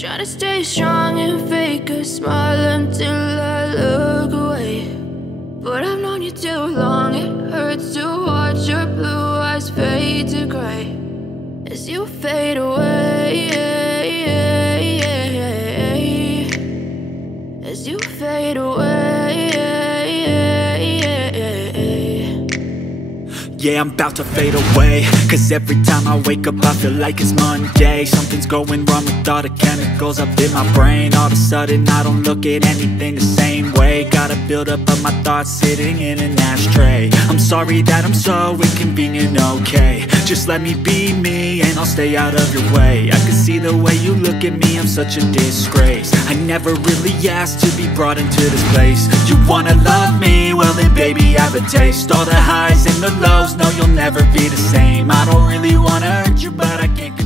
Try to stay strong and fake a smile until I look away. But I've known you too long, it hurts to watch your blue eyes fade to grey as you fade away, as you fade away. Yeah, I'm about to fade away, cause every time I wake up I feel like it's Monday. Something's going wrong with all the chemicals up in my brain. All of a sudden I don't look at anything the same way. Got a buildup of my thoughts sitting in an ashtray. I'm sorry that I'm so inconvenient, okay. Just let me be me and I'll stay out of your way. I can see the way you look at me, I'm such a disgrace. I never really asked to be brought into this place. You wanna love me? Well then baby I have a taste. All the highs and the lows, no you'll never be the same. I don't really wanna hurt you but I can't